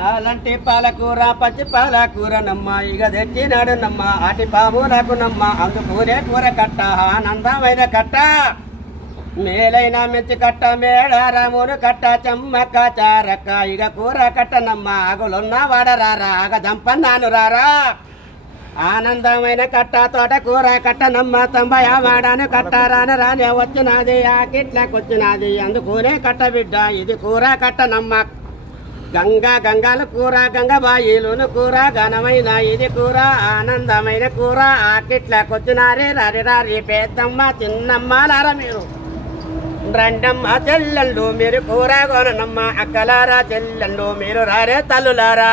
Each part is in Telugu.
అలాంటి పాలకూర పచ్చి పాలకూర నమ్మ ఇక తెచ్చినాడు నమ్మ అటి పాములకు నమ్మ అందుకూరే కూర కట్ట ఆనందమైన కట్ట మేలైన మెచ్చి కట్ట మేడారమును కట్ట చెమ్మక్క చారక్క ఇక కూర కట్ట నమ్మ ఆగులున్న వాడరారా ఆగ దంపన్నాను రారా ఆనందమైన కట్ట తోట కూర కట్ట నమ్మ తంబయ వాడాను కట్టారాను రానే వచ్చినది ఆకిట్లకొచ్చినది అందుకునే కట్ట బిడ్డ ఇది కూర కట్ట నమ్మ గంగాలు కూర గంగబాయిలును కూర ఘనమైన ఇది కూర ఆనందమైన కూర ఆకిట్లకొచ్చినారే రారి రారి పెద్దమ్మ చిన్నమ్మ లారా మీరు రండమ్మ చెల్లెళ్ళు మీరు కూర కొననమ్మ అక్కలారా చెల్లెళ్ళు మీరు రారే తల్లులారా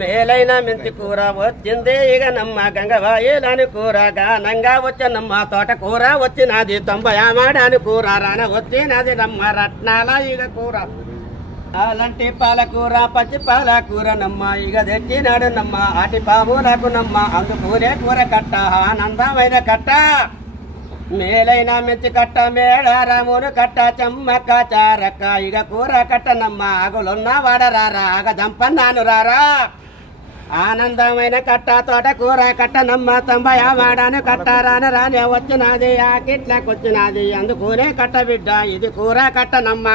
మేలైన మెంతి కూర వచ్చింది ఇక నమ్మ గంగబాయిలని కూర గానంగా వచ్చనమ్మ తోట కూర వచ్చినది 90 మాడాని కూర రాన వచ్చినది నమ్మ రత్నాల ఇక కూర అలాంటి పాలకూర పచ్చి పాలకూర నమ్మ ఇక తెచ్చినాడు నమ్మ అటి పాములకు నమ్మ అందుకూరే కూర కట్ట ఆనందమైన కట్ట మేలైన మెచ్చి కట్ట మేడారమును కట్ట చెమ్మక్క చారక్క ఇక కూర కట్ట నమ్మ ఆగులున్న వాడరారా ఆగ దంపన్నాను రారా ఆనందమైన కట్ట తోట కూర కట్ట నమ్మ 90 వాడాను కట్టారాను రానే వచ్చినది ఆకిట్లకొచ్చినది అందుకునే కట్ట బిడ్డ ఇది కూర కట్ట నమ్మ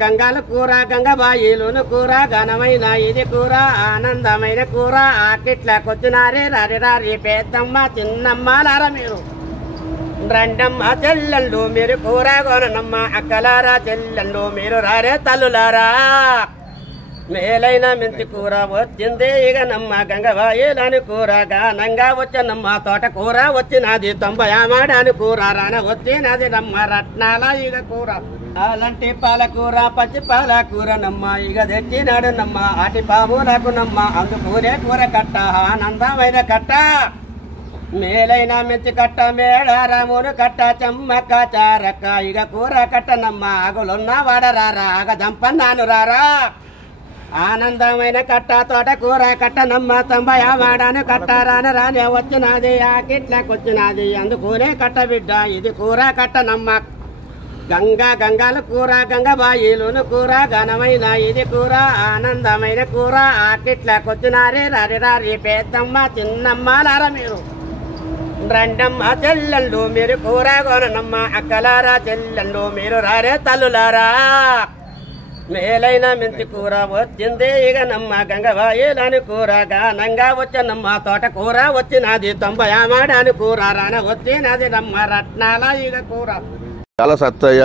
గంగాలు కూర గంగబాయిలును కూర ఘనమైన ఇది కూర ఆనందమైన కూర ఆకిట్లకొచ్చినారే రారి రారి పెద్దమ్మ చిన్నమ్మ లారా మీరు రండమ్మ చెల్లెళ్ళు మీరు కూర కొననమ్మ అక్కలారా చెల్లెళ్ళు మీరు రారే తల్లులారా మేలైన మెంతి కూర వచ్చింది ఇక నమ్మ గంగబాయిలని కూర గానంగా వచ్చనమ్మ తోట కూర వచ్చినది 90 మాడాని కూర రాన వచ్చినది నమ్మ రత్నాల ఇక కూర అలాంటి పాలకూర పచ్చి పాలకూర నమ్మ ఇక తెచ్చినాడు నమ్మ అటి పాములకు నమ్మ అందుకూరే కూర కట్ట ఆనందమైన కట్ట మేలైన మెచ్చి కట్ట మేడారమును కట్ట చెమ్మక్క చారక్క ఇక కూర కట్ట నమ్మ ఆగులున్న వాడరారా ఆగ దంపన్నాను రారా ఆనందమైన కట్ట తోట కూర కట్ట నమ్మ 90 వాడాను కట్టారాను రానే వచ్చినది ఆకిట్లకొచ్చినది అందుకునే కట్ట బిడ్డ ఇది కూర కట్ట నమ్మ గంగాలు కూర గంగబాయిలును కూర ఘనమైన ఇది కూర ఆనందమైన కూర ఆకిట్లకొచ్చినారే రారి రారి పెద్దమ్మ చిన్నమ్మ లారా మీరు రండమ్మ చెల్లెళ్ళు మీరు కూర కొననమ్మ అక్కలారా చెల్లెళ్ళు మీరు రారే తల్లులారా మేలైన మెంతి కూర వచ్చింది ఇక నమ్మ గంగబాయిలని కూర గానంగా వచ్చనమ్మ తోట కూర వచ్చినది 90 మాడాని కూర రాన వచ్చినది నమ్మ రత్నాల ఇక కూర చాలా సత్తయ్య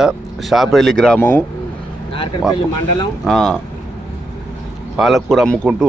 షాపేలి గ్రామం నార్కట్పల్లి మండలం పాలకూర అమ్ముకుంటూ